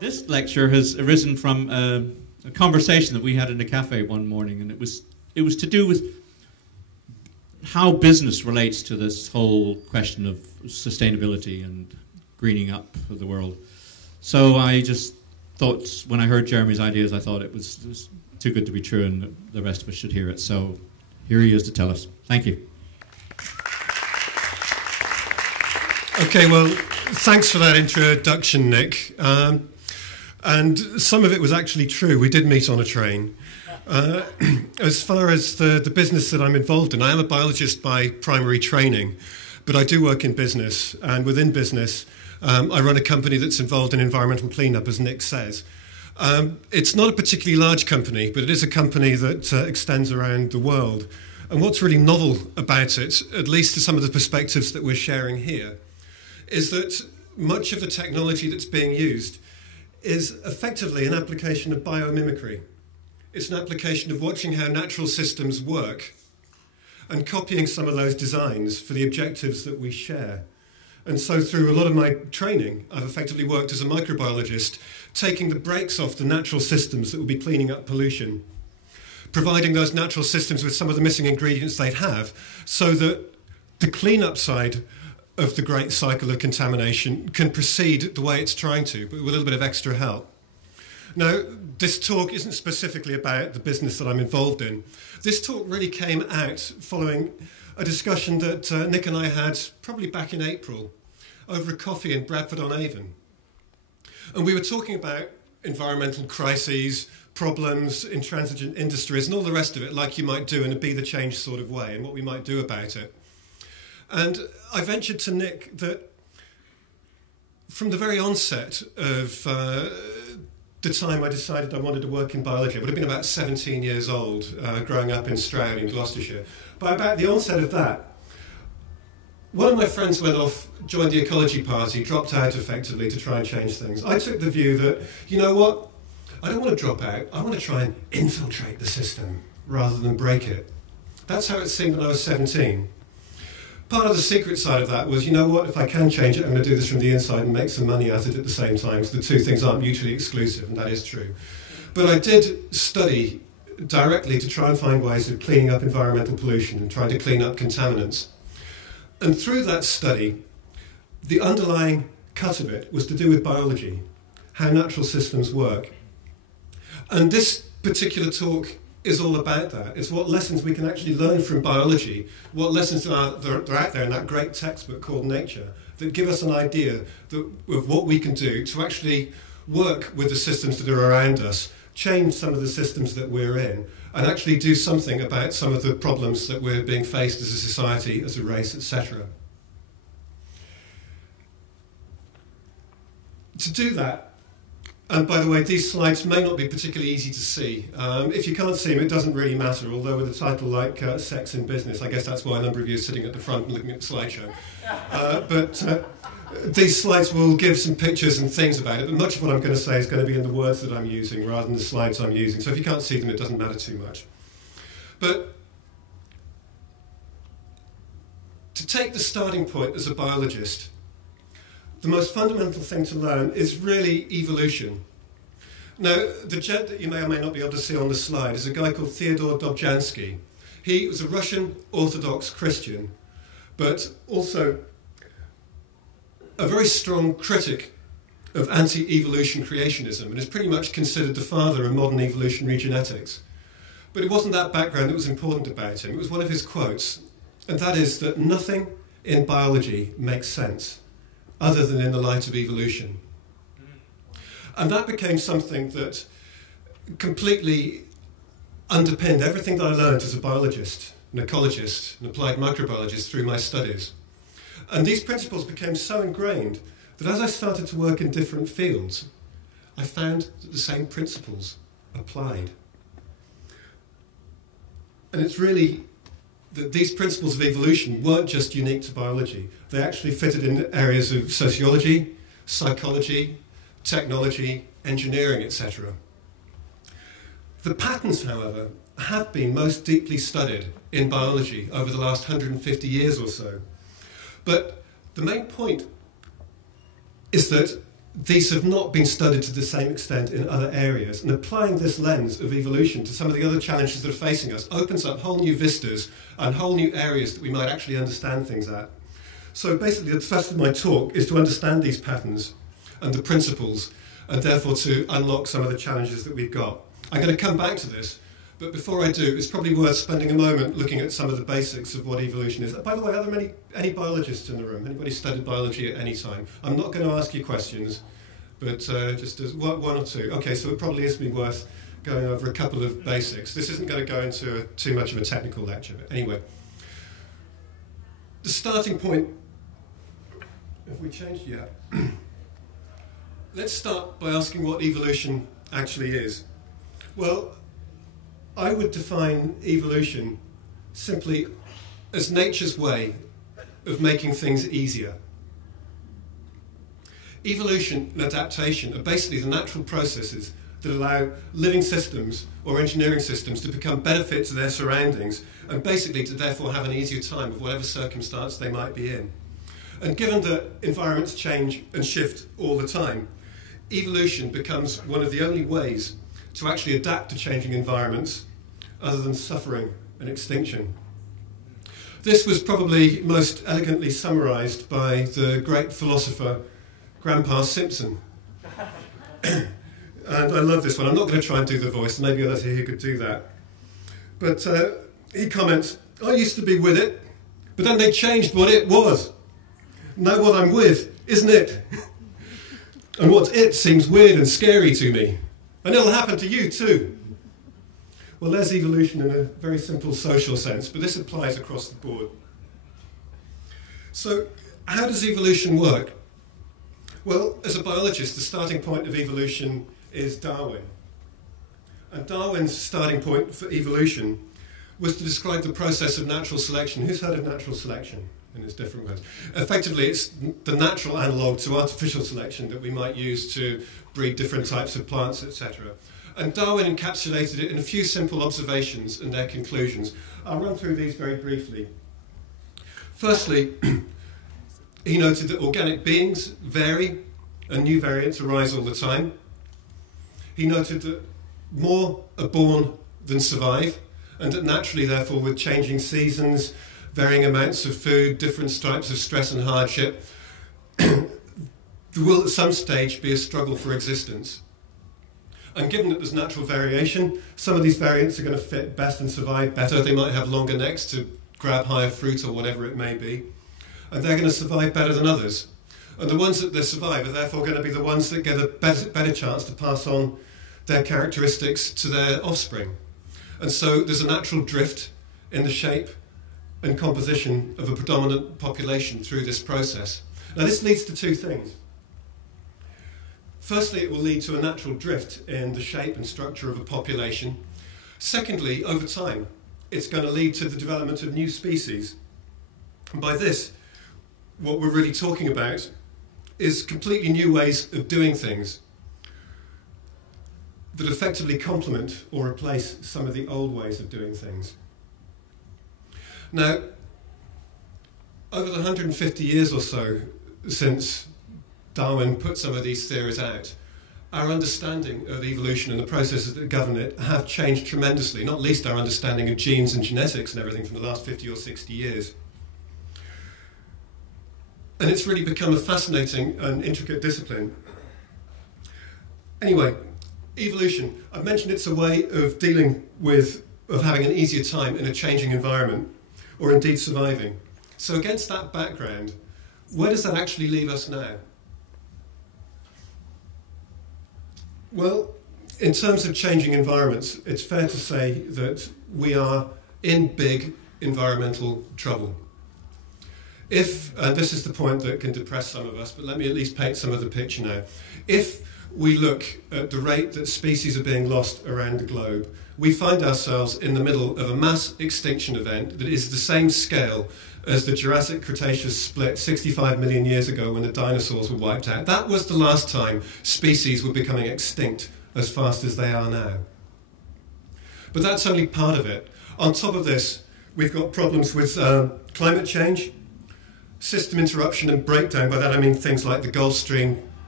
This lecture has arisen from a conversation that we had in a cafe one morning, and it was to do with how business relates to this whole question of sustainability and greening up of the world. So I just thought, when I heard Jeremy's ideas, I thought it was too good to be true, and the rest of us should hear it. So here he is to tell us. Thank you. Okay, well, thanks for that introduction, Nick. And some of it was actually true. We did meet on a train. As far as the business that I'm involved in, I am a biologist by primary training, but I do work in business. And within business, I run a company that's involved in environmental cleanup, as Nick says. It's not a particularly large company, but it is a company that extends around the world. And what's really novel about it, at least to some of the perspectives that we're sharing here, is that much of the technology that's being used is effectively an application of biomimicry. It's an application of watching how natural systems work and copying some of those designs for the objectives that we share. And so through a lot of my training, I've effectively worked as a microbiologist, taking the brakes off the natural systems that will be cleaning up pollution, providing those natural systems with some of the missing ingredients they have, so that the cleanup side of the great cycle of contamination can proceed the way it's trying to, but with a little bit of extra help. Now, this talk isn't specifically about the business that I'm involved in. This talk really came out following a discussion that Nick and I had probably back in April over a coffee in Bradford-on-Avon. And we were talking about environmental crises, problems, intransigent industries, and all the rest of it, like you might do in a be the change sort of way, and what we might do about it. And I ventured to Nick that from the very onset of the time I decided I wanted to work in biology, I would have been about 17 years old, growing up in Stroud in Gloucestershire. By about the onset of that, one of my friends went off, joined the ecology party, dropped out effectively to try and change things. I took the view that, you know what, I don't want to drop out, I want to try and infiltrate the system rather than break it. That's how it seemed when I was 17. Part of the secret side of that was, you know what, if I can change it, I'm going to do this from the inside and make some money at it at the same time, so the two things aren't mutually exclusive, and that is true. But I did study directly to try and find ways of cleaning up environmental pollution and trying to clean up contaminants. And through that study, the underlying cut of it was to do with biology, how natural systems work. And this particular talk is all about that. It's what lessons we can actually learn from biology, what lessons are out there in that great textbook called Nature, that give us an idea of what we can do to actually work with the systems that are around us, change some of the systems that we're in, and actually do something about some of the problems that we're being faced as a society, as a race, etc. To do that, and by the way, these slides may not be particularly easy to see. If you can't see them, it doesn't really matter, although with a title like Sex in Business, I guess that's why a number of you are sitting at the front and looking at the slideshow. But these slides will give some pictures and things about it, but much of what I'm going to say is going to be in the words that I'm using rather than the slides I'm using. So if you can't see them, it doesn't matter too much. But to take the starting point as a biologist, the most fundamental thing to learn is really evolution. Now, the gent that you may or may not be able to see on the slide is a guy called Theodore Dobzhansky. He was a Russian Orthodox Christian, but also a very strong critic of anti-evolution creationism, and is pretty much considered the father of modern evolutionary genetics. But it wasn't that background that was important about him. It was one of his quotes, and that is that nothing in biology makes sense other than in the light of evolution. And that became something that completely underpinned everything that I learned as a biologist, an ecologist, an applied microbiologist through my studies. And these principles became so ingrained that as I started to work in different fields, I found that the same principles applied. And it's really that these principles of evolution weren't just unique to biology. They actually fitted in areas of sociology, psychology, technology, engineering, etc. The patterns, however, have been most deeply studied in biology over the last 150 years or so. But the main point is that these have not been studied to the same extent in other areas. And applying this lens of evolution to some of the other challenges that are facing us opens up whole new vistas and whole new areas that we might actually understand things at. So basically, the thrust of my talk is to understand these patterns and the principles, and therefore to unlock some of the challenges that we've got. I'm going to come back to this, but before I do, it's probably worth spending a moment looking at some of the basics of what evolution is. By the way, are there any biologists in the room? Anybody studied biology at any time? I'm not going to ask you questions, but just as one or two. Okay, so it probably is worth going over a couple of basics. This isn't going to go into too much of a technical lecture, but anyway. The starting point, have we changed yet? Let's start by asking what evolution actually is. Well, I would define evolution simply as nature's way of making things easier. Evolution and adaptation are basically the natural processes that allow living systems or engineering systems to become better fit to their surroundings and basically to therefore have an easier time of whatever circumstance they might be in. And given that environments change and shift all the time, evolution becomes one of the only ways to actually adapt to changing environments other than suffering and extinction. This was probably most elegantly summarised by the great philosopher Grandpa Simpson. And I love this one. I'm not going to try and do the voice. Maybe others here who could do that. But he comments, I used to be with it, but then they changed what it was. Now what I'm with isn't it. And what's it seems weird and scary to me. And it'll happen to you too. Well, there's evolution in a very simple social sense, but this applies across the board. So, how does evolution work? Well, as a biologist, the starting point of evolution is Darwin. And Darwin's starting point for evolution was to describe the process of natural selection. Who's heard of natural selection in its different ways? Effectively, it's the natural analogue to artificial selection that we might use to breed different types of plants, etc. And Darwin encapsulated it in a few simple observations and their conclusions. I'll run through these very briefly. Firstly, he noted that organic beings vary and new variants arise all the time. He noted that more are born than survive, and that naturally, therefore, with changing seasons, varying amounts of food, different types of stress and hardship, there will at some stage be a struggle for existence. And given that there's natural variation, some of these variants are going to fit best and survive better. They might have longer necks to grab higher fruit or whatever it may be. And they're going to survive better than others. And the ones that they survive are therefore going to be the ones that get a better chance to pass on their characteristics to their offspring. And so there's a natural drift in the shape and composition of a predominant population through this process. Now this leads to two things. Firstly, it will lead to a natural drift in the shape and structure of a population. Secondly, over time, it's going to lead to the development of new species. And by this, what we're really talking about is completely new ways of doing things that effectively complement or replace some of the old ways of doing things. Now, over the 150 years or so since Darwin put some of these theories out, our understanding of evolution and the processes that govern it have changed tremendously, not least our understanding of genes and genetics and everything from the last 50 or 60 years. And it's really become a fascinating and intricate discipline. Anyway, evolution, I've mentioned it's a way of dealing with, of having an easier time in a changing environment, or indeed surviving. So against that background, where does that actually leave us now? Well, in terms of changing environments, it's fair to say that we are in big environmental trouble. If, and this is the point that can depress some of us, but let me at least paint some of the picture now. If we look at the rate that species are being lost around the globe, we find ourselves in the middle of a mass extinction event that is the same scale as the Jurassic Cretaceous split 65 million years ago when the dinosaurs were wiped out. That was the last time species were becoming extinct as fast as they are now. But that's only part of it. On top of this, we've got problems with climate change, system interruption and breakdown. By that I mean things like the Gulf Stream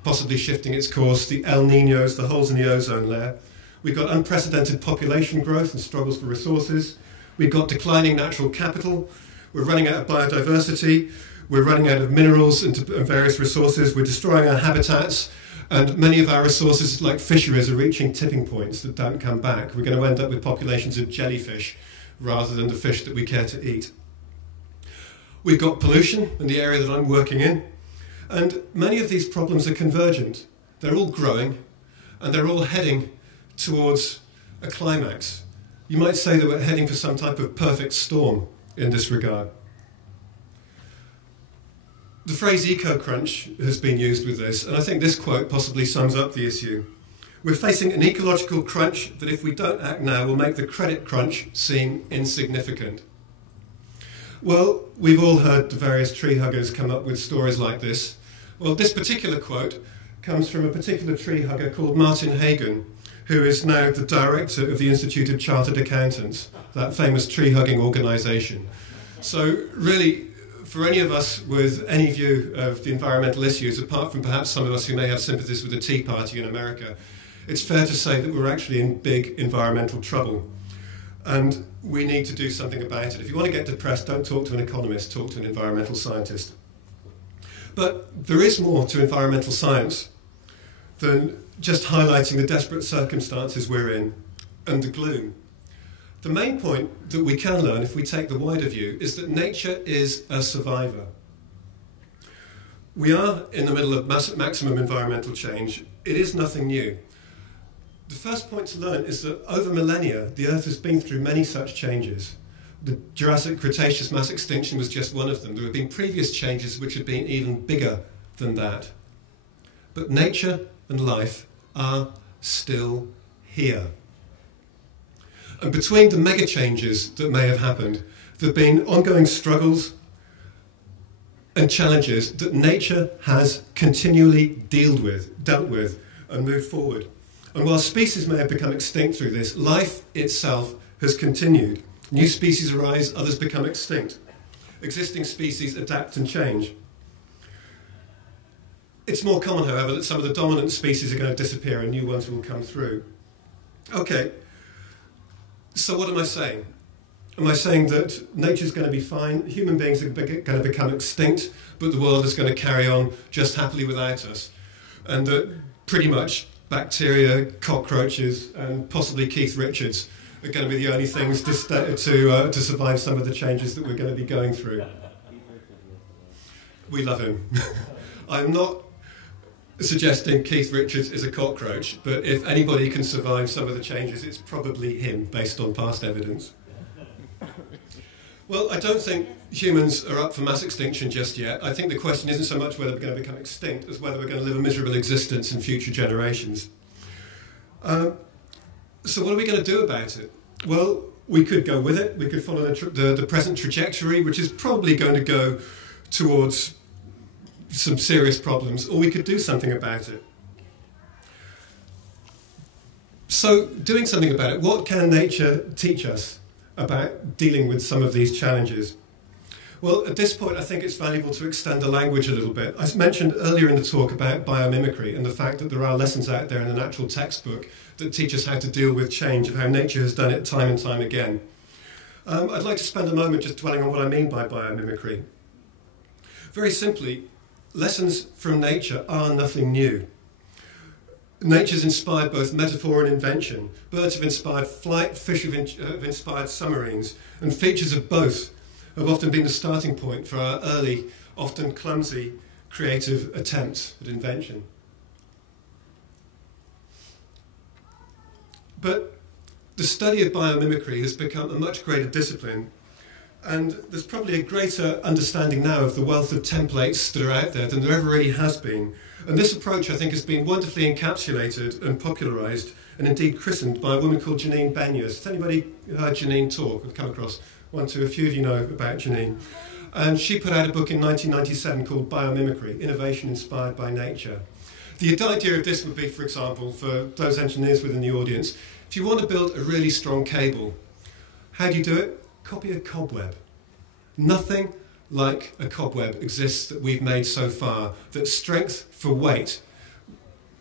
possibly shifting its course, the El Niños, the holes in the ozone layer. We've got unprecedented population growth and struggles for resources. We've got declining natural capital. We're running out of biodiversity. We're running out of minerals and various resources. We're destroying our habitats. And many of our resources, like fisheries, are reaching tipping points that don't come back. We're going to end up with populations of jellyfish rather than the fish that we care to eat. We've got pollution in the area that I'm working in. And many of these problems are convergent. They're all growing, and they're all heading towards a climax. You might say that we're heading for some type of perfect storm in this regard. The phrase eco-crunch has been used with this, and I think this quote possibly sums up the issue. We're facing an ecological crunch that if we don't act now will make the credit crunch seem insignificant. Well, we've all heard the various tree huggers come up with stories like this. Well, this particular quote comes from a particular tree hugger called Martin Hagen, who is now the director of the Institute of Chartered Accountants, that famous tree-hugging organisation. So really, for any of us with any view of the environmental issues, apart from perhaps some of us who may have sympathies with the Tea Party in America, it's fair to say that we're actually in big environmental trouble. And we need to do something about it. If you want to get depressed, don't talk to an economist, talk to an environmental scientist. But there is more to environmental science than just highlighting the desperate circumstances we're in and the gloom. The main point that we can learn, if we take the wider view, is that nature is a survivor. We are in the middle of maximum environmental change. It is nothing new. The first point to learn is that over millennia, the Earth has been through many such changes. The Jurassic Cretaceous mass extinction was just one of them. There have been previous changes which have been even bigger than that. But nature and life are still here. And between the mega changes that may have happened, there have been ongoing struggles and challenges that nature has continually dealt with and moved forward. And while species may have become extinct through this, life itself has continued. New species arise, others become extinct. Existing species adapt and change. It's more common, however, that some of the dominant species are going to disappear and new ones will come through. Okay, so what am I saying? Am I saying that nature's going to be fine, human beings are going to become extinct, but the world is going to carry on just happily without us? And that pretty much bacteria, cockroaches, and possibly Keith Richards are going to be the only things to survive some of the changes that we're going to be going through. We love him. I'm not suggesting Keith Richards is a cockroach, but if anybody can survive some of the changes, it's probably him, based on past evidence. Well, I don't think humans are up for mass extinction just yet. I think the question isn't so much whether we're going to become extinct as whether we're going to live a miserable existence in future generations. So what are we going to do about it? Well, we could go with it. We could follow the present trajectory, which is probably going to go towards some serious problems, or we could do something about it. So, doing something about it, what can nature teach us about dealing with some of these challenges? Well, at this point, I think it's valuable to extend the language a little bit. I mentioned earlier in the talk about biomimicry and the fact that there are lessons out there in the natural textbook that teach us how to deal with change and how nature has done it time and time again. I'd like to spend a moment just dwelling on what I mean by biomimicry. Very simply, lessons from nature are nothing new. Nature's inspired both metaphor and invention. Birds have inspired flight, fish have inspired submarines, and features of both have often been the starting point for our early, often clumsy, creative attempts at invention. But the study of biomimicry has become a much greater discipline, and there's probably a greater understanding now of the wealth of templates that are out there than there ever really has been. And this approach, I think, has been wonderfully encapsulated and popularised, and indeed christened, by a woman called Janine Benyus. Has anybody heard Janine talk? I've come across one, two, a few of you know about Janine. And she put out a book in 1997 called Biomimicry, Innovation Inspired by Nature. The idea of this would be, for example, for those engineers within the audience, if you want to build a really strong cable, how do you do it? Copy a cobweb. Nothing like a cobweb exists that we've made so far, that strength for weight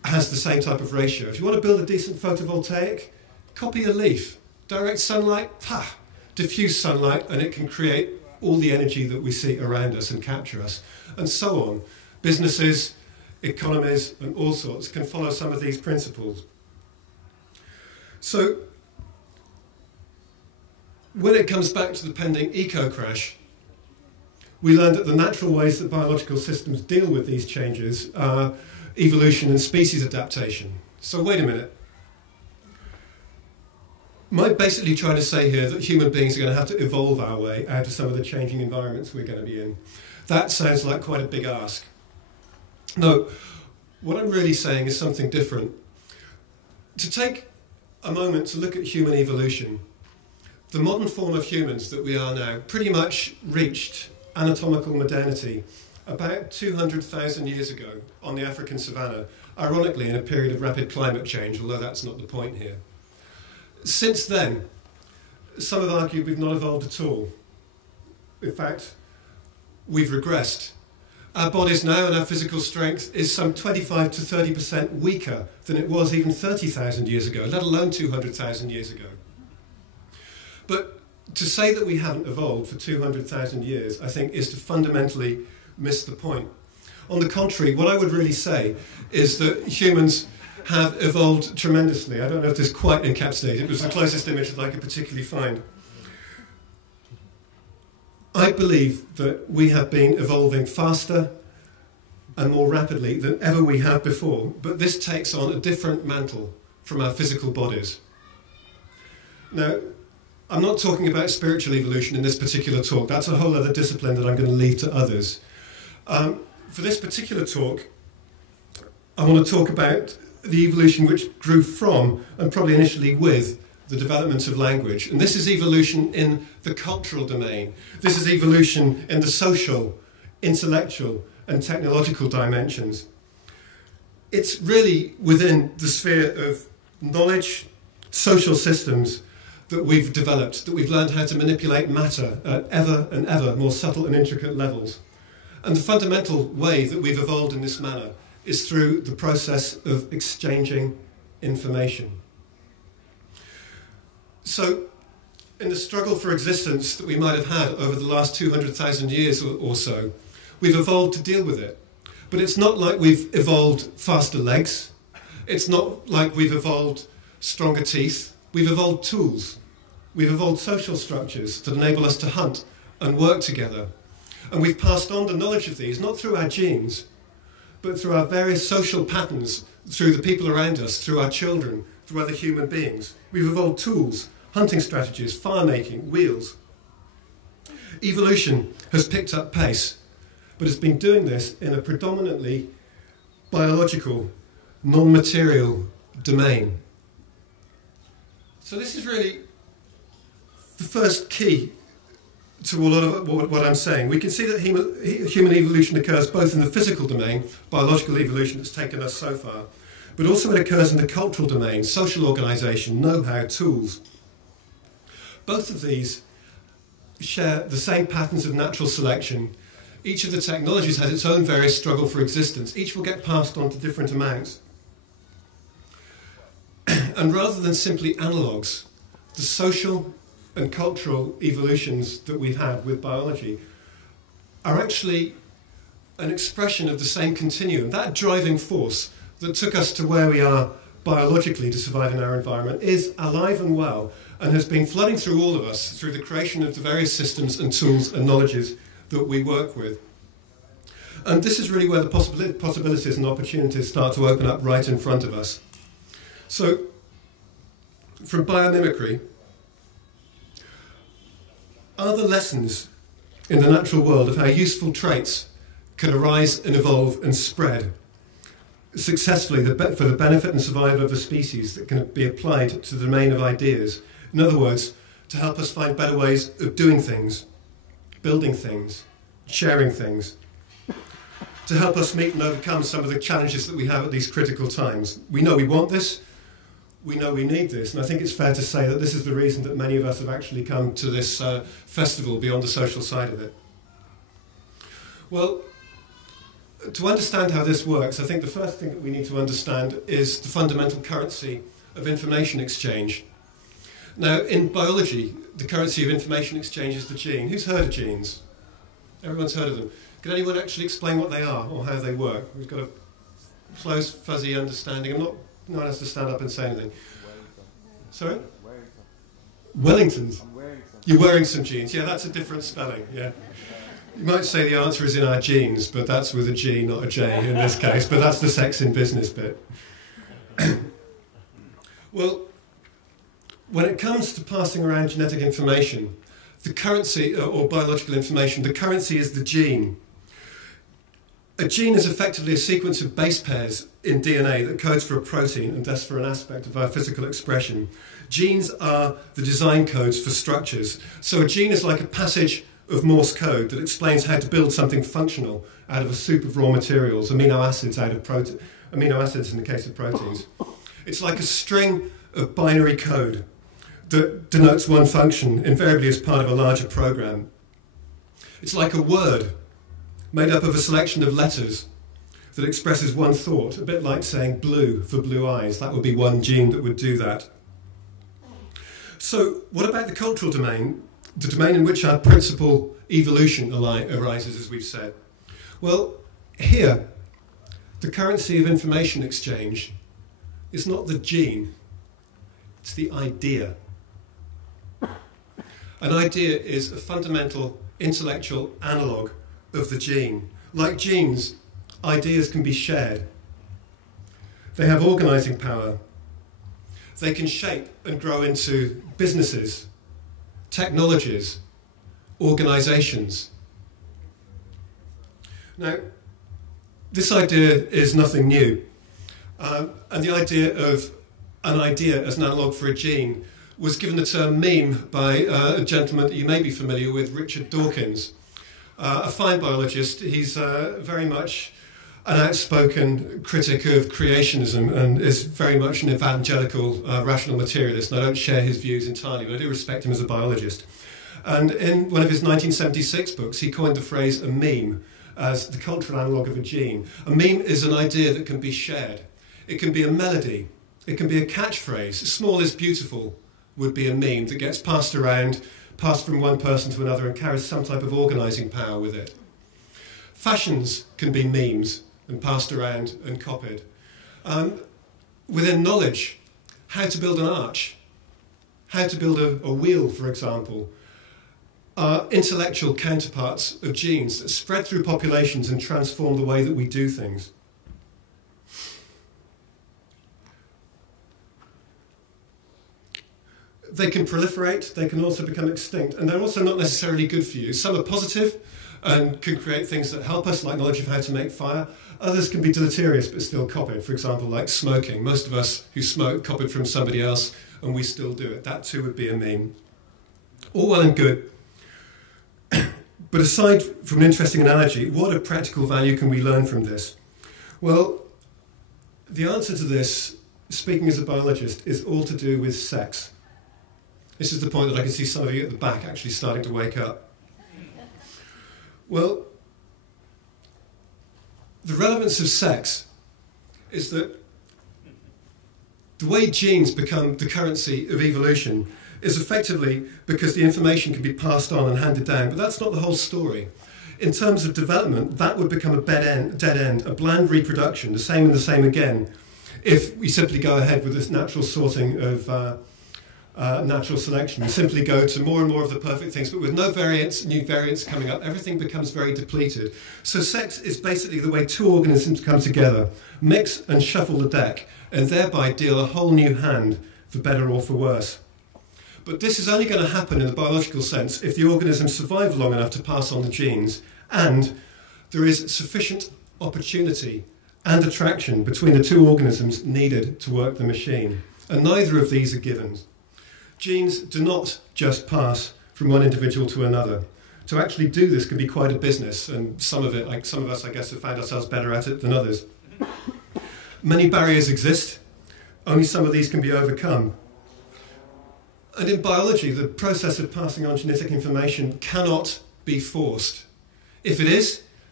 has the same type of ratio. If you want to build a decent photovoltaic, copy a leaf. Direct sunlight, diffuse sunlight, and it can create all the energy that we see around us and capture us, and so on. Businesses, economies, and all sorts can follow some of these principles. So, when it comes back to the pending eco-crash, we learned that the natural ways that biological systems deal with these changes are evolution and species adaptation. So wait a minute. Am I basically trying to say here that human beings are going to have to evolve our way out of some of the changing environments we're going to be in? That sounds like quite a big ask. No, what I'm really saying is something different. To take a moment to look at human evolution, the modern form of humans that we are now pretty much reached anatomical modernity about 200,000 years ago on the African savannah, ironically in a period of rapid climate change, although that's not the point here. Since then, some have argued we've not evolved at all. In fact, we've regressed. Our bodies now and our physical strength is some 25 to 30% weaker than it was even 30,000 years ago, let alone 200,000 years ago. But to say that we haven't evolved for 200,000 years, I think, is to fundamentally miss the point. On the contrary, what I would really say is that humans have evolved tremendously. I don't know if this quite encapsulated. It was the closest image that I could particularly find. I believe that we have been evolving faster and more rapidly than ever we have before, but this takes on a different mantle from our physical bodies. Now, I'm not talking about spiritual evolution in this particular talk. That's a whole other discipline that I'm going to leave to others. For this particular talk, I want to talk about the evolution which grew from, and probably initially with, the development of language. And this is evolution in the cultural domain. This is evolution in the social, intellectual, and technological dimensions. It's really within the sphere of knowledge, social systems, that we've developed, that we've learned how to manipulate matter at ever and ever more subtle and intricate levels. And the fundamental way that we've evolved in this manner is through the process of exchanging information. So, in the struggle for existence that we might have had over the last 200,000 years or so, we've evolved to deal with it. But it's not like we've evolved faster legs. It's not like we've evolved stronger teeth. We've evolved tools. We've evolved social structures that enable us to hunt and work together. And we've passed on the knowledge of these, not through our genes, but through our various social patterns, through the people around us, through our children, through other human beings. We've evolved tools, hunting strategies, fire-making, wheels. Evolution has picked up pace, but it's been doing this in a predominantly biological, non-material domain. So this is really the first key to a lot of what I'm saying. We can see that human evolution occurs both in the physical domain, biological evolution that's taken us so far, but also it occurs in the cultural domain, social organisation, know-how, tools. Both of these share the same patterns of natural selection. Each of the technologies has its own various struggle for existence. Each will get passed on to different amounts. And rather than simply analogues, the social and cultural evolutions that we've had with biology are actually an expression of the same continuum. That driving force that took us to where we are biologically to survive in our environment is alive and well and has been flooding through all of us through the creation of the various systems and tools and knowledges that we work with. And this is really where the possibilities and opportunities start to open up right in front of us. So, from biomimicry, are the lessons in the natural world of how useful traits can arise and evolve and spread successfully for the benefit and survival of the species that can be applied to the domain of ideas. In other words, to help us find better ways of doing things, building things, sharing things, to help us meet and overcome some of the challenges that we have at these critical times. We know we want this, we know we need this, and I think it's fair to say that this is the reason that many of us have actually come to this festival beyond the social side of it. Well, to understand how this works, I think the first thing that we need to understand is the fundamental currency of information exchange. Now, in biology, the currency of information exchange is the gene. Who's heard of genes? Everyone's heard of them. Can anyone actually explain what they are or how they work? We've got a close, fuzzy understanding. No one has to stand up and say anything. Sorry? Wellingtons. You're wearing some genes. Yeah, that's a different spelling. Yeah. You might say the answer is in our genes, but that's with a G, not a J in this case. But that's the sex in business bit. Well, when it comes to passing around genetic information, the currency, or biological information, the currency is the gene. A gene is effectively a sequence of base pairs in DNA that codes for a protein and thus for an aspect of our physical expression. Genes are the design codes for structures. So a gene is like a passage of Morse code that explains how to build something functional out of a soup of raw materials, amino acids amino acids in the case of proteins. It's like a string of binary code that denotes one function, invariably as part of a larger program. It's like a word made up of a selection of letters that expresses one thought, a bit like saying blue for blue eyes. That would be one gene that would do that. So what about the cultural domain, the domain in which our principal evolution arises, as we've said? Well, here, the currency of information exchange is not the gene, it's the idea. An idea is a fundamental intellectual analogue of the gene. Like genes, ideas can be shared. They have organising power. They can shape and grow into businesses, technologies, organisations. Now, this idea is nothing new. And the idea of an idea as an analogue for a gene was given the term meme by a gentleman that you may be familiar with, Richard Dawkins. A fine biologist. He's very much an outspoken critic of creationism and is very much an evangelical rational materialist. And I don't share his views entirely, but I do respect him as a biologist. And in one of his 1976 books, he coined the phrase a meme as the cultural analogue of a gene. A meme is an idea that can be shared. It can be a melody. It can be a catchphrase. Small is beautiful would be a meme that gets passed around, passed from one person to another and carries some type of organising power with it. Fashions can be memes and passed around and copied. Within knowledge, how to build an arch, how to build a wheel, for example, are intellectual counterparts of genes that spread through populations and transform the way that we do things. They can proliferate, they can also become extinct, and they're also not necessarily good for you. Some are positive and can create things that help us, like knowledge of how to make fire. Others can be deleterious but still copied, for example, like smoking. Most of us who smoke copied from somebody else, and we still do it. That too would be a meme. All well and good. But aside from an interesting analogy, what of practical value can we learn from this? Well, the answer to this, speaking as a biologist, is all to do with sex. This is the point that I can see some of you at the back actually starting to wake up. Well, the relevance of sex is that the way genes become the currency of evolution is effectively because the information can be passed on and handed down, but that's not the whole story. In terms of development, that would become a dead end, a bland reproduction, the same and the same again, if we simply go ahead with this natural sorting of natural selection. We simply go to more and more of the perfect things, but with no variants, new variants coming up, everything becomes very depleted. So sex is basically the way two organisms come together, mix and shuffle the deck, and thereby deal a whole new hand, for better or for worse. But this is only going to happen in the biological sense if the organism survives long enough to pass on the genes, and there is sufficient opportunity and attraction between the two organisms needed to work the machine. And neither of these are givens. Genes do not just pass from one individual to another. To actually do this can be quite a business, and some of us, I guess, have found ourselves better at it than others. Many barriers exist. Only some of these can be overcome. And in biology, the process of passing on genetic information cannot be forced. If it is,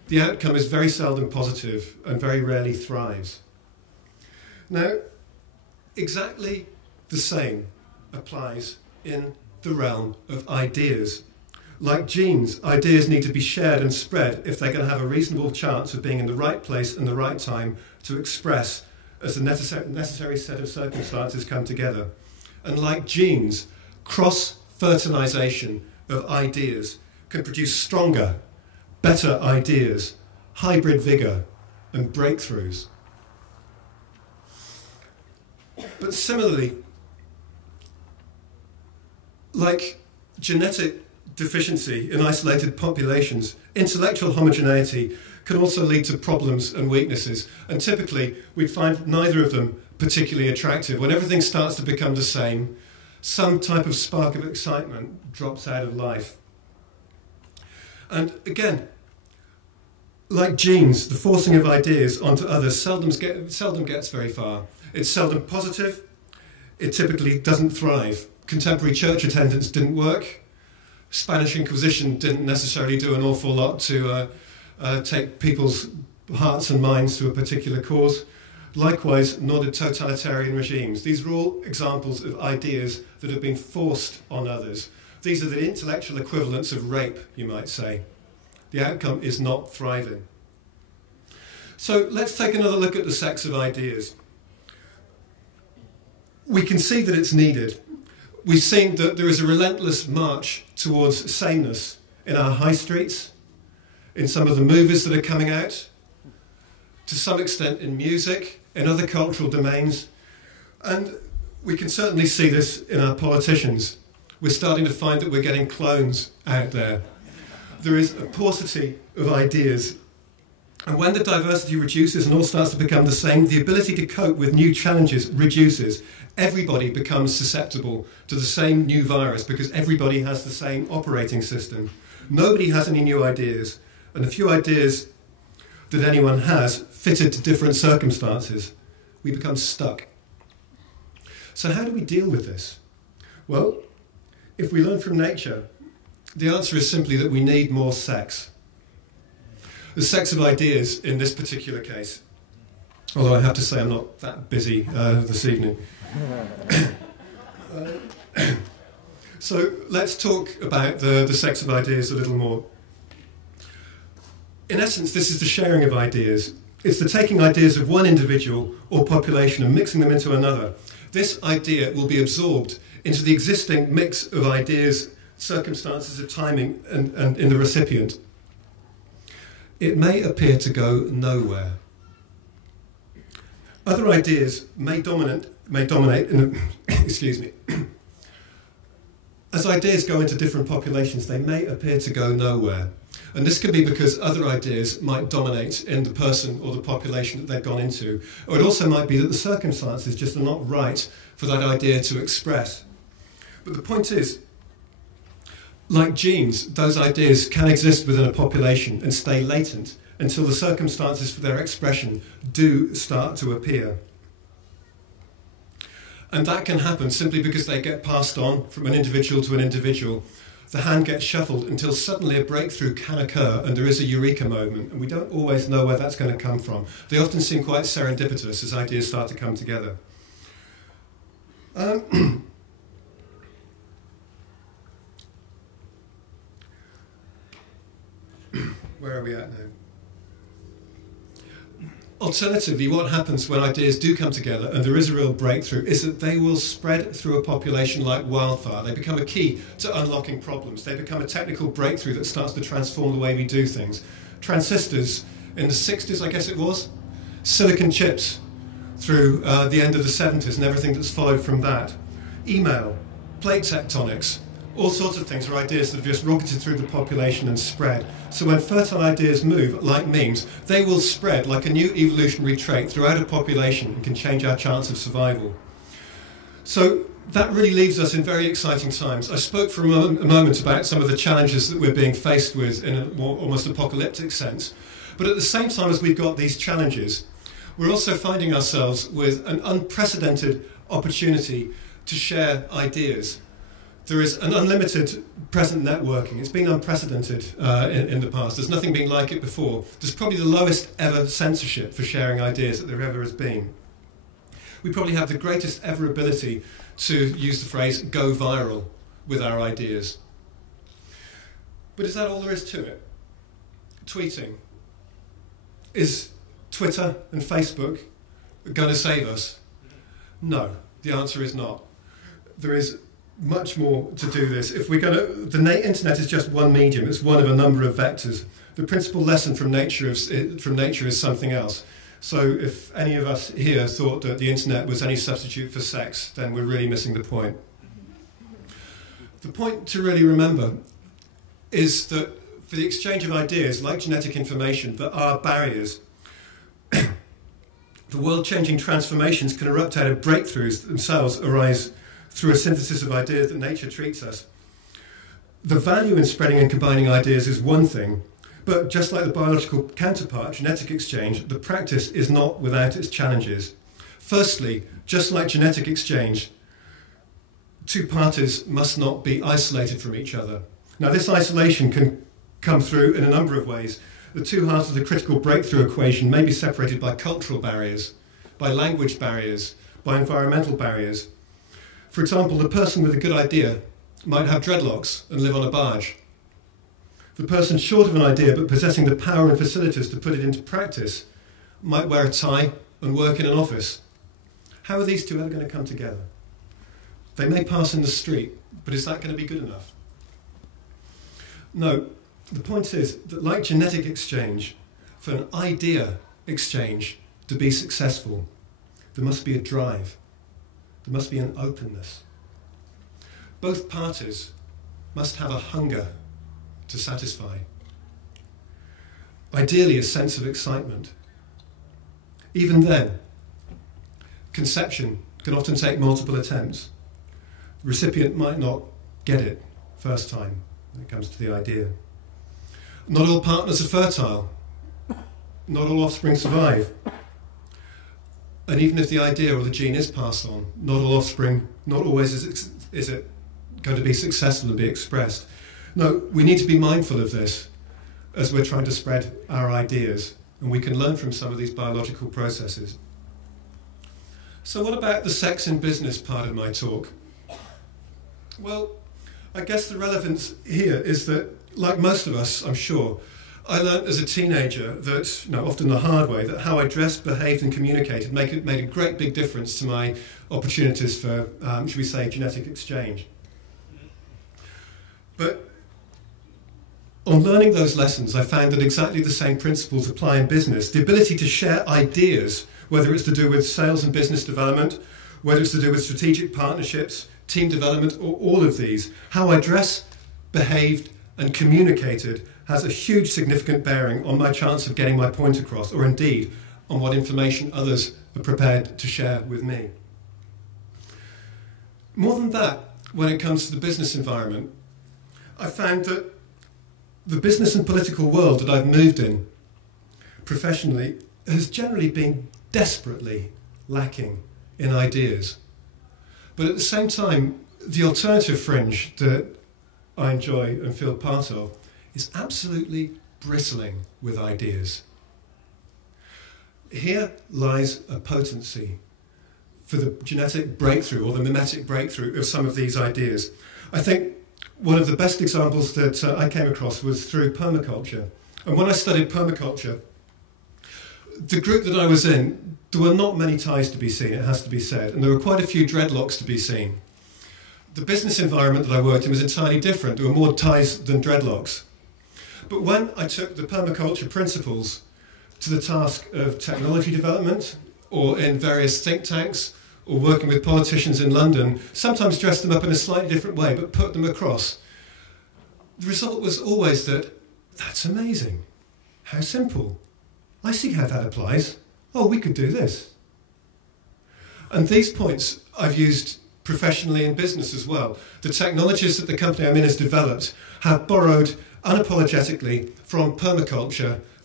the outcome is very seldom positive and very rarely thrives. Now, exactly the same applies in the realm of ideas. Like genes, ideas need to be shared and spread if they're going to have a reasonable chance of being in the right place and the right time to express as the necessary set of circumstances come together. And like genes, cross-fertilization of ideas can produce stronger, better ideas, hybrid vigor, and breakthroughs. But similarly, like genetic deficiency in isolated populations, intellectual homogeneity can also lead to problems and weaknesses. And typically, we'd find neither of them particularly attractive. When everything starts to become the same, some type of spark of excitement drops out of life. And again, like genes, the forcing of ideas onto others seldom gets very far. It's seldom positive. It typically doesn't thrive. Contemporary church attendance didn't work. Spanish Inquisition didn't necessarily do an awful lot to take people's hearts and minds to a particular cause. Likewise, nor did totalitarian regimes. These are all examples of ideas that have been forced on others. These are the intellectual equivalents of rape, you might say. The outcome is not thriving. So let's take another look at the sex of ideas. We can see that it's needed. We've seen that there is a relentless march towards sameness in our high streets, in some of the movies that are coming out, to some extent in music, in other cultural domains, and we can certainly see this in our politicians. We're starting to find that we're getting clones out there. There is a paucity of ideas, and when the diversity reduces and all starts to become the same, the ability to cope with new challenges reduces. Everybody becomes susceptible to the same new virus because everybody has the same operating system. Nobody has any new ideas, and the few ideas that anyone has fitted to different circumstances. We become stuck. So how do we deal with this? Well, if we learn from nature, the answer is simply that we need more sex. The sex of ideas in this particular case. Although I have to say I'm not that busy this evening. So let's talk about the sex of ideas a little more. In essence, this is the sharing of ideas. It's the taking ideas of one individual or population and mixing them into another. This idea will be absorbed into the existing mix of ideas, circumstances of timing, and in the recipient. It may appear to go nowhere. Other ideas may dominate excuse me. As ideas go into different populations, they may appear to go nowhere. And this could be because other ideas might dominate in the person or the population that they've gone into. Or it also might be that the circumstances just are not right for that idea to express. But the point is, like genes, those ideas can exist within a population and stay latent until the circumstances for their expression do start to appear. And that can happen simply because they get passed on from an individual to an individual. The hand gets shuffled until suddenly a breakthrough can occur and there is a eureka moment, and we don't always know where that's going to come from. They often seem quite serendipitous as ideas start to come together. Where are we at now? Alternatively, what happens when ideas do come together and there is a real breakthrough is that they will spread through a population like wildfire. They become a key to unlocking problems. They become a technical breakthrough that starts to transform the way we do things. Transistors in the 60s, I guess it was, silicon chips through the end of the 70s and everything that's followed from that. Email, plate tectonics, all sorts of things are ideas that have just rocketed through the population and spread. So when fertile ideas move, like memes, they will spread like a new evolutionary trait throughout a population and can change our chance of survival. So that really leaves us in very exciting times. I spoke for a moment about some of the challenges that we're being faced with in a more almost apocalyptic sense. But at the same time as we've got these challenges, we're also finding ourselves with an unprecedented opportunity to share ideas. There is an unlimited present networking. It's been unprecedented in the past. There's nothing been like it before. There's probably the lowest ever censorship for sharing ideas that there ever has been. We probably have the greatest ever ability to use the phrase go viral with our ideas. But is that all there is to it? Tweeting. Is Twitter and Facebook going to save us? No, the answer is not. There is much more to do this. If we're going to, the internet is just one medium. It's one of a number of vectors. The principal lesson from nature is something else. So if any of us here thought that the internet was any substitute for sex, then we're really missing the point. The point to really remember is that for the exchange of ideas, like genetic information, there are barriers. The world-changing transformations can erupt out of breakthroughs that themselves arise through a synthesis of ideas that nature treats us. The value in spreading and combining ideas is one thing, but just like the biological counterpart, genetic exchange, the practice is not without its challenges. Firstly, just like genetic exchange, two parties must not be isolated from each other. Now, this isolation can come through in a number of ways. The two halves of the critical breakthrough equation may be separated by cultural barriers, by language barriers, by environmental barriers. For example, the person with a good idea might have dreadlocks and live on a barge. The person short of an idea but possessing the power and facilities to put it into practice might wear a tie and work in an office. How are these two ever going to come together? They may pass in the street, but is that going to be good enough? No, the point is that like genetic exchange, for an idea exchange to be successful, there must be a drive. There must be an openness. Both parties must have a hunger to satisfy. Ideally, a sense of excitement. Even then, conception can often take multiple attempts. The recipient might not get it first time when it comes to the idea. Not all partners are fertile. Not all offspring survive. And even if the idea or the gene is passed on, not all offspring, not always is it going to be successful and be expressed. No, we need to be mindful of this as we're trying to spread our ideas, and we can learn from some of these biological processes. So what about the sex in business part of my talk? Well, I guess the relevance here is that, like most of us, I'm sure, I learned as a teenager that, often the hard way, that how I dressed, behaved and communicated made a great big difference to my opportunities for, should we say, genetic exchange. But on learning those lessons, I found that exactly the same principles apply in business. The ability to share ideas, whether it's to do with sales and business development, whether it's to do with strategic partnerships, team development, or all of these. How I dress, behaved and communicated has a huge significant bearing on my chance of getting my point across, or indeed on what information others are prepared to share with me. More than that, when it comes to the business environment, I found that the business and political world that I've moved in professionally has generally been desperately lacking in ideas. But at the same time, the alternative fringe that I enjoy and feel part of is absolutely bristling with ideas. Here lies a potency for the genetic breakthrough or the mimetic breakthrough of some of these ideas. I think one of the best examples that I came across was through permaculture. And when I studied permaculture, the group that I was in, there were not many ties to be seen, it has to be said, and there were quite a few dreadlocks to be seen. The business environment that I worked in was entirely different. There were more ties than dreadlocks. But when I took the permaculture principles to the task of technology development, or in various think tanks, or working with politicians in London, sometimes dressed them up in a slightly different way, but put them across, the result was always that, that's amazing. How simple. I see how that applies. Oh, we could do this. And these points I've used professionally in business as well. The technologies that the company I'm in has developed have borrowed unapologetically from permaculture,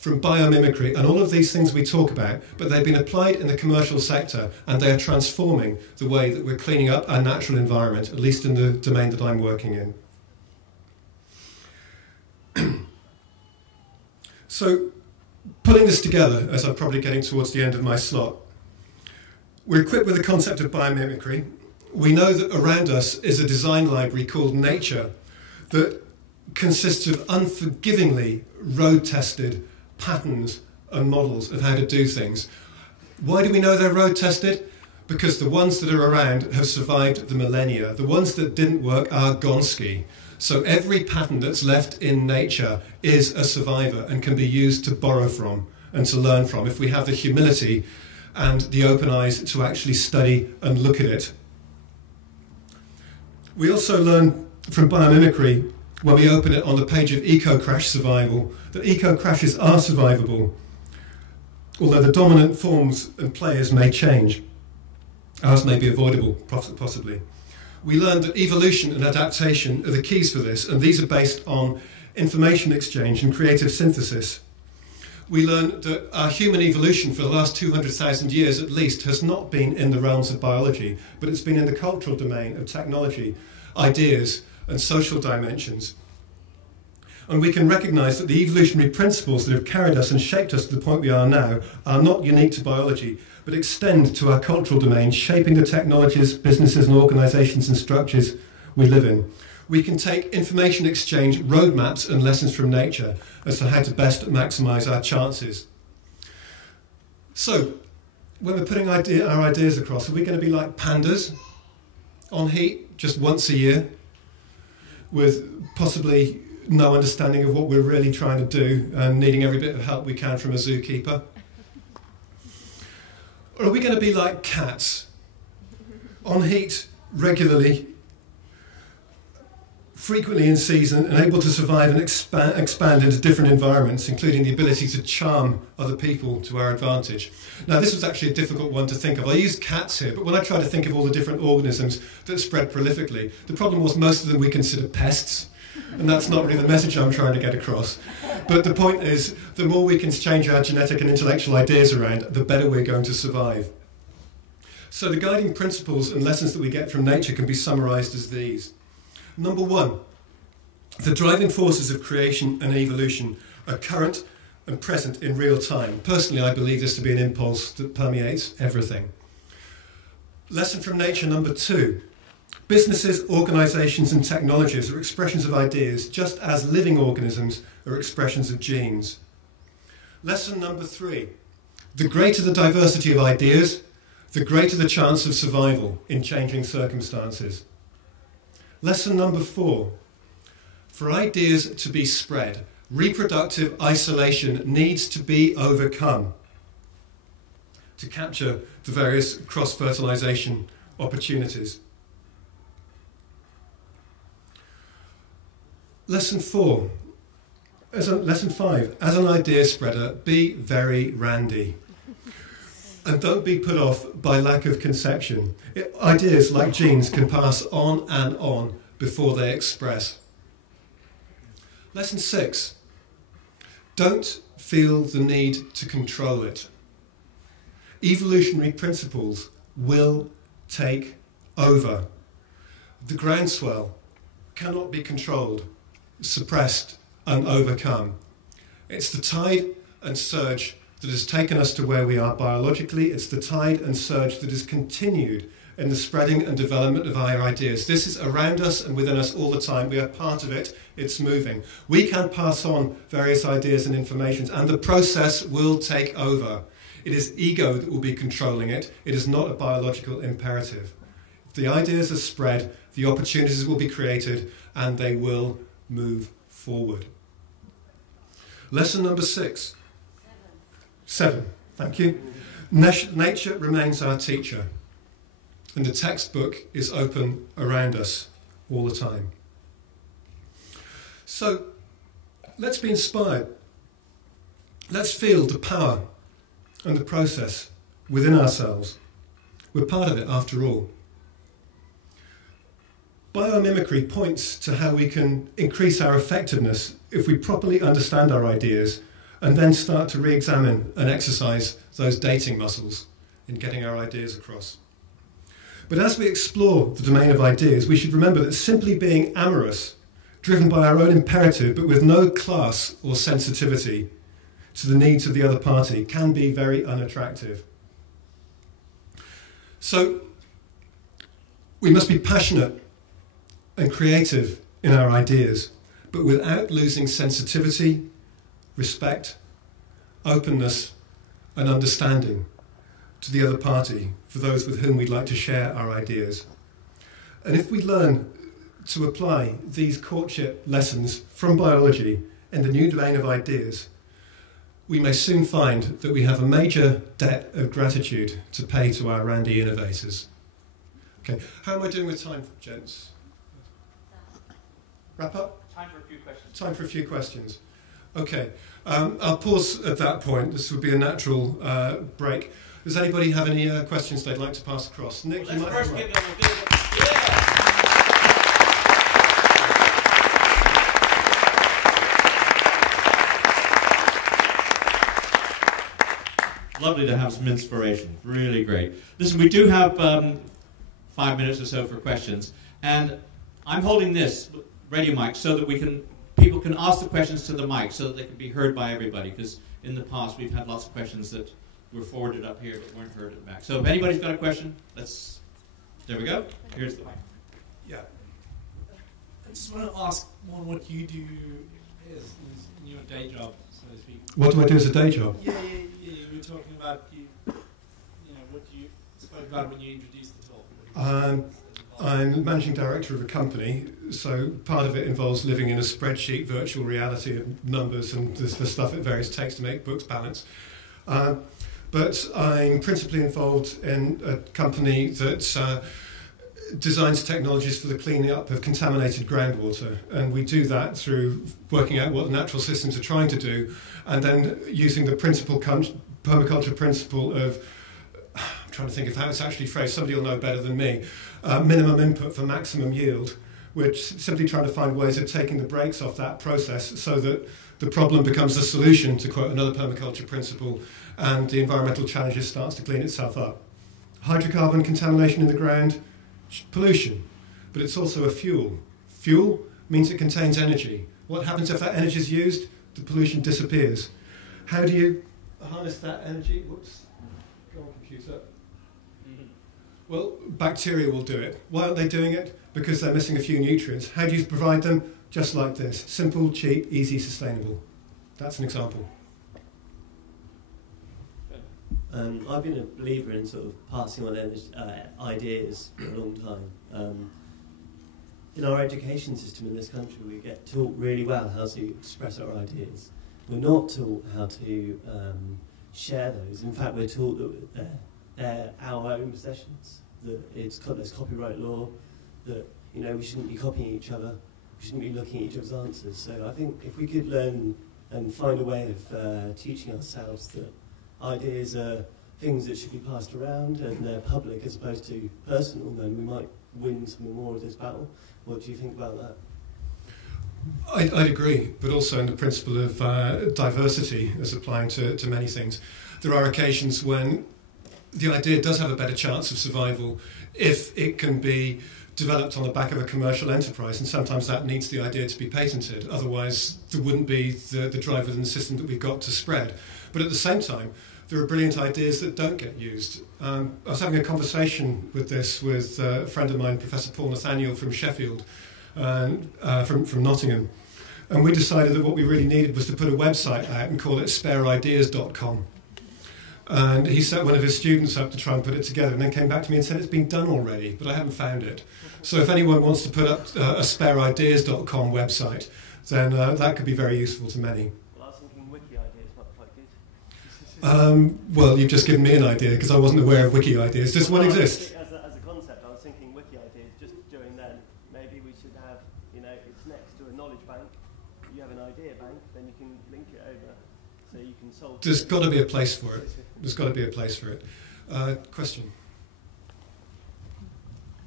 from biomimicry and all of these things we talk about, but they've been applied in the commercial sector and they are transforming the way that we're cleaning up our natural environment, at least in the domain that I'm working in. So, pulling this together, as I'm probably getting towards the end of my slot, we're equipped with the concept of biomimicry. We know that around us is a design library called nature that consists of unforgivingly road-tested patterns and models of how to do things. Why do we know they're road-tested? Because the ones that are around have survived the millennia. The ones that didn't work are Gonski. So every pattern that's left in nature is a survivor and can be used to borrow from and to learn from if we have the humility and the open eyes to actually study and look at it. We also learn from biomimicry, when we open it on the page of eco-crash survival, that eco-crashes are survivable, although the dominant forms and players may change. Ours may be avoidable, possibly. We learned that evolution and adaptation are the keys for this, and these are based on information exchange and creative synthesis. We learned that our human evolution for the last 200,000 years at least has not been in the realms of biology, but it's been in the cultural domain of technology, ideas, and social dimensions. And we can recognise that the evolutionary principles that have carried us and shaped us to the point we are now are not unique to biology, but extend to our cultural domain, shaping the technologies, businesses and organisations and structures we live in. We can take information exchange, roadmaps and lessons from nature as to how to best maximise our chances. So, when we're putting our ideas across, are we going to be like pandas on heat just once a year with possibly no understanding of what we're really trying to do and needing every bit of help we can from a zookeeper? Or are we going to be like cats, on heat regularly, frequently in season, and able to survive and expand into different environments, including the ability to charm other people to our advantage? Now, this was actually a difficult one to think of. I used cats here, but when I try to think of all the different organisms that spread prolifically, the problem was most of them we consider pests, and that's not really the message I'm trying to get across. But the point is, the more we can change our genetic and intellectual ideas around, the better we're going to survive. So the guiding principles and lessons that we get from nature can be summarised as these. Number one, the driving forces of creation and evolution are current and present in real time. Personally, I believe this to be an impulse that permeates everything. Lesson from nature number two. Businesses, organisations and technologies are expressions of ideas, just as living organisms are expressions of genes. Lesson number three. The greater the diversity of ideas, the greater the chance of survival in changing circumstances. Lesson number four. For ideas to be spread, reproductive isolation needs to be overcome to capture the various cross-fertilisation opportunities. Lesson four. Lesson five. As an idea spreader, be very randy. And don't be put off by lack of conception. Ideas, like genes, can pass on and on before they express. Lesson six. Don't feel the need to control it. Evolutionary principles will take over. The groundswell cannot be controlled, suppressed and overcome. It's the tide and surge that has taken us to where we are biologically. It's the tide and surge that has continued in the spreading and development of our ideas. This is around us and within us all the time. We are part of it. It's moving. We can pass on various ideas and information, and the process will take over. It is ego that will be controlling it. It is not a biological imperative. If the ideas are spread, the opportunities will be created, and they will move forward. Lesson number six. Seven. Thank you. Nature remains our teacher, and the textbook is open around us all the time. So, let's be inspired. Let's feel the power and the process within ourselves. We're part of it after all. Biomimicry points to how we can increase our effectiveness if we properly understand our ideas and then start to re-examine and exercise those dating muscles in getting our ideas across. But as we explore the domain of ideas, we should remember that simply being amorous, driven by our own imperative, but with no class or sensitivity to the needs of the other party, can be very unattractive. So, we must be passionate and creative in our ideas, but without losing sensitivity, respect, openness, and understanding to the other party, for those with whom we'd like to share our ideas. And if we learn to apply these courtship lessons from biology in the new domain of ideas, we may soon find that we have a major debt of gratitude to pay to our randy innovators. Okay, how am I doing with time, gents? Wrap up? Time for a few questions. Time for a few questions. Okay, I'll pause at that point. This would be a natural break. Does anybody have any questions they'd like to pass across? Nick, well, you might first give them a bit of Lovely to have some inspiration. Really great. Listen, we do have 5 minutes or so for questions, and I'm holding this radio mic so that people can ask the questions to the mic so that they can be heard by everybody, because in the past we've had lots of questions that were forwarded up here but weren't heard at the back. So if anybody's got a question, there we go. Here's the mic. Yeah. I just want to ask more on what you do in your day job, so to speak. What do I do as a day job? Yeah. You were talking about what you spoke about when you introduced the talk. I'm managing director of a company, so part of it involves living in a spreadsheet virtual reality of numbers and the stuff it various takes to make books balance. But I'm principally involved in a company that designs technologies for the cleaning up of contaminated groundwater, and we do that through working out what the natural systems are trying to do, and then using the permaculture principle of, I'm trying to think of how it's actually phrased, somebody will know better than me, minimum input for maximum yield, which simply trying to find ways of taking the brakes off that process so that the problem becomes the solution, to quote another permaculture principle, and the environmental challenges starts to clean itself up. Hydrocarbon contamination in the ground, pollution, but it's also a fuel. Fuel means it contains energy. What happens if that energy is used? The pollution disappears. How do you harness that energy? Whoops. Go on, computer. Well, bacteria will do it. Why aren't they doing it? Because they're missing a few nutrients. How do you provide them? Just like this. Simple, cheap, easy, sustainable. That's an example. I've been a believer in sort of passing on ideas for a long time. In our education system in this country, we get taught really well how to express our ideas. We're not taught how to share those. In fact, we're taught that they're our own possessions, that there's copyright law, that we shouldn't be copying each other, we shouldn't be looking at each other's answers. So I think if we could learn and find a way of teaching ourselves that ideas are things that should be passed around and they're public as opposed to personal, then we might win some more of this battle. What do you think about that? I'd agree, but also in the principle of diversity as applying to many things. There are occasions when the idea does have a better chance of survival if it can be developed on the back of a commercial enterprise, and sometimes that needs the idea to be patented. Otherwise, there wouldn't be the drive within the system that we've got to spread. But at the same time, there are brilliant ideas that don't get used. I was having a conversation with a friend of mine, Professor Paul Nathaniel from Sheffield, from Nottingham, and we decided that what we really needed was to put a website out and call it spareideas.com. And he set one of his students up to try and put it together, and then came back to me and said it's been done already, but I haven't found it. So if anyone wants to put up a spareideas.com website, then that could be very useful to many. Well, I was thinking wiki ideas might be quite good. Well, you've just given me an idea, because I wasn't aware of wiki ideas. Does one exist? As a concept, I was thinking wiki ideas, just during then, maybe we should have, it's next to a knowledge bank. You have an idea bank, then you can link it over so you can solve... There's got to be a place for it. There's got to be a place for it. Question?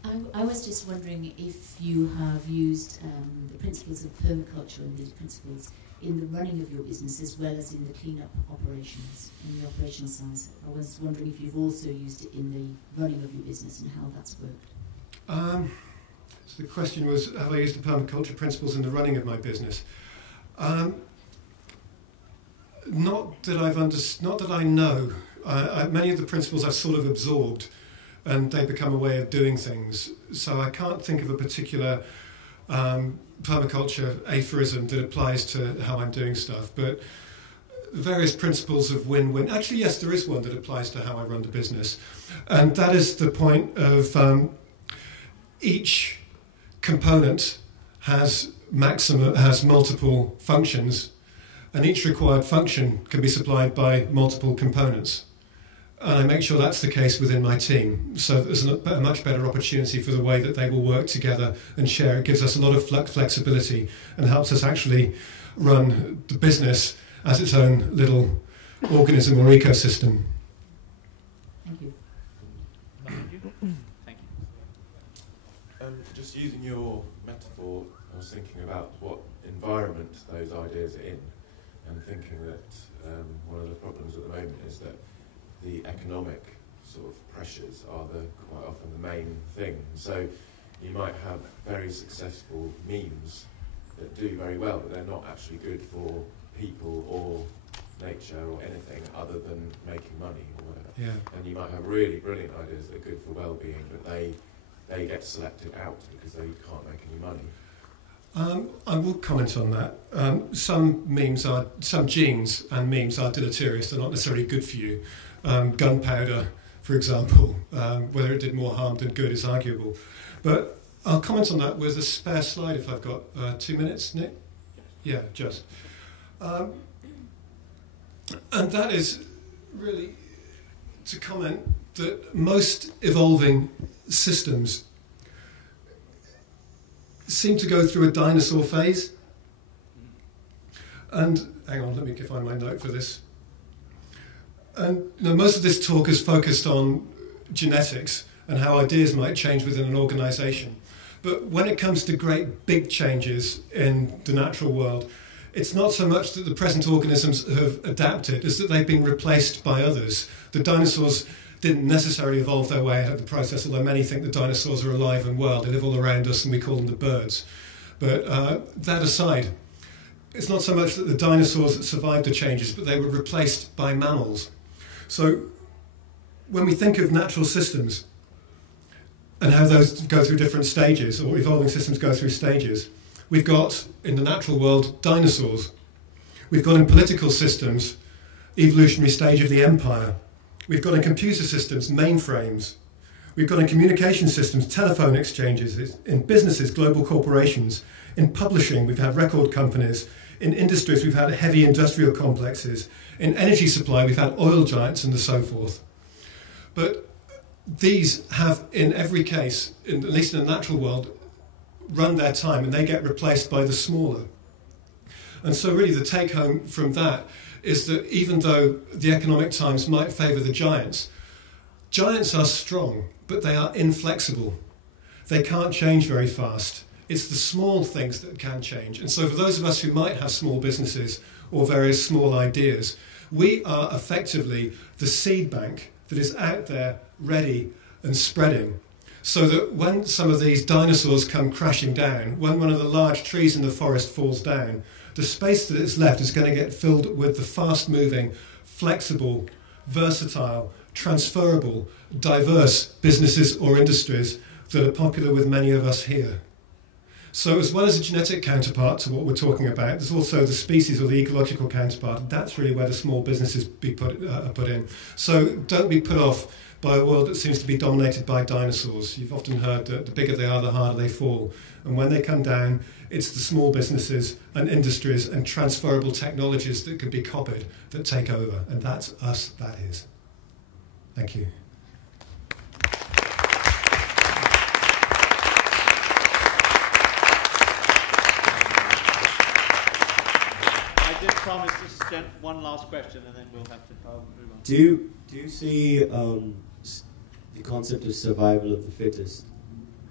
I was just wondering if you have used the principles of permaculture and these principles in the running of your business as well as in the clean-up operations, in the operational side. I was wondering if you've also used it in the running of your business and how that's worked. So the question was, have I used the permaculture principles in the running of my business? Not that I know. Many of the principles I've sort of absorbed, and they become a way of doing things. So I can't think of a particular permaculture aphorism that applies to how I'm doing stuff. But various principles of win-win. Actually, yes, there is one that applies to how I run the business, and that is the point of each component has multiple functions, and each required function can be supplied by multiple components. And I make sure that's the case within my team. So there's a much better opportunity for the way that they will work together and share. It gives us a lot of flexibility and helps us actually run the business as its own little organism or ecosystem. Thank you. Thank you. Just using your metaphor, I was thinking about what environment those ideas are in, and thinking that one of the problems at the moment is that the economic sort of pressures are quite often the main thing. So you might have very successful memes that do very well, but they're not actually good for people or nature or anything other than making money or whatever. Yeah. And you might have really brilliant ideas that are good for well-being, but they get selected out because they can't make any money. I will comment on that. Some genes and memes are deleterious. They're not necessarily good for you. Gunpowder, for example, whether it did more harm than good is arguable. But I'll comment on that with a spare slide if I've got 2 minutes, Nick? Yeah, just. And that is really to comment that most evolving systems seem to go through a dinosaur phase. And hang on, let me find my note for this. And most of this talk is focused on genetics and how ideas might change within an organisation. But when it comes to great big changes in the natural world, it's not so much that the present organisms have adapted as that they've been replaced by others. The dinosaurs didn't necessarily evolve their way out of the process, although many think the dinosaurs are alive and well. They live all around us and we call them the birds. But that aside, it's not so much that the dinosaurs survived the changes, but they were replaced by mammals. So when we think of natural systems and how those go through different stages, or evolving systems go through stages, we've got, in the natural world, dinosaurs. We've got in political systems, evolutionary stage of the empire. We've got in computer systems, mainframes. We've got in communication systems, telephone exchanges. In businesses, global corporations. In publishing, we've had record companies. In industries, we've had heavy industrial complexes. In energy supply, we've had oil giants and so forth. But these have, in every case, at least in the natural world, run their time and they get replaced by the smaller. And so really the take-home from that is that even though the economic times might favour the giants, giants are strong, but they are inflexible. They can't change very fast. It's the small things that can change. And so for those of us who might have small businesses or various small ideas, we are effectively the seed bank that is out there ready and spreading. So that when some of these dinosaurs come crashing down, when one of the large trees in the forest falls down, the space that is left is going to get filled with the fast-moving, flexible, versatile, transferable, diverse businesses or industries that are popular with many of us here. So as well as a genetic counterpart to what we're talking about, there's also the species or the ecological counterpart. That's really where the small businesses are put in. So don't be put off by a world that seems to be dominated by dinosaurs. You've often heard that the bigger they are, the harder they fall. And when they come down, it's the small businesses and industries and transferable technologies that can be copied that take over. And that's us, that is. Thank you. I did promise to send one last question and then we'll have to move on. Do you see the concept of survival of the fittest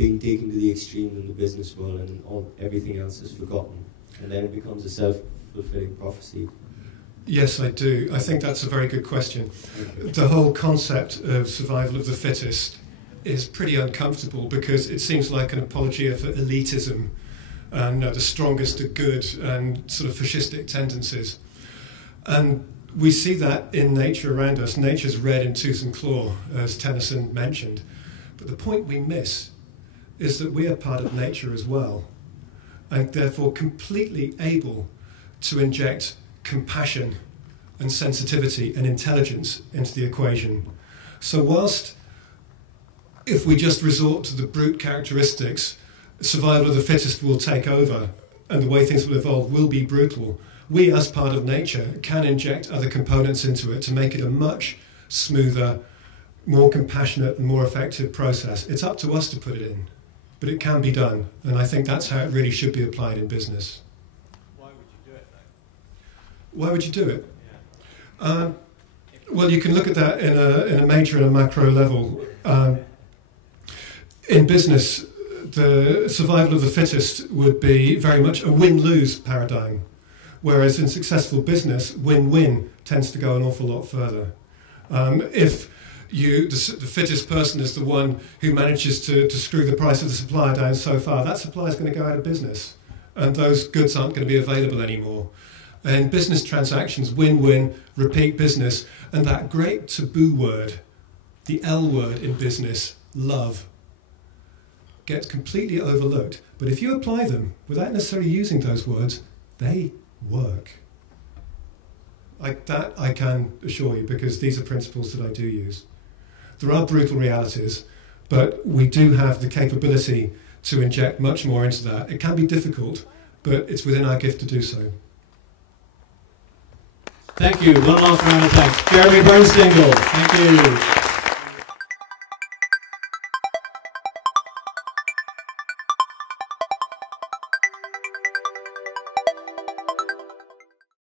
being taken to the extreme in the business world, and everything else is forgotten, and then it becomes a self-fulfilling prophecy? Yes, I do. I think that's a very good question. The whole concept of survival of the fittest is pretty uncomfortable because it seems like an apologia for elitism and the strongest are good and sort of fascistic tendencies. And we see that in nature around us. Nature's red in tooth and claw, as Tennyson mentioned. But the point we miss is that we are part of nature as well, and therefore completely able to inject compassion and sensitivity and intelligence into the equation. So whilst if we just resort to the brute characteristics, survival of the fittest will take over and the way things will evolve will be brutal, we as part of nature can inject other components into it to make it a much smoother, more compassionate and more effective process. It's up to us to put it in, but it can be done, and I think that's how it really should be applied in business. Why would you do it, though? Why would you do it? Yeah. Well, you can look at that in a major and a macro level. In business, the survival of the fittest would be very much a win-lose paradigm, whereas in successful business, win-win tends to go an awful lot further. If the fittest person is the one who manages to screw the price of the supplier down so far, that supplier is going to go out of business, and those goods aren't going to be available anymore. In business transactions, win-win, repeat business, and that great taboo word, the L word in business, love, gets completely overlooked. But if you apply them without necessarily using those words, they work. Like that I can assure you, because these are principles that I do use. There are brutal realities, but we do have the capability to inject much more into that. It can be difficult, but it's within our gift to do so. Thank you. One last round of thanks. Jeremy Bristingl. Thank you.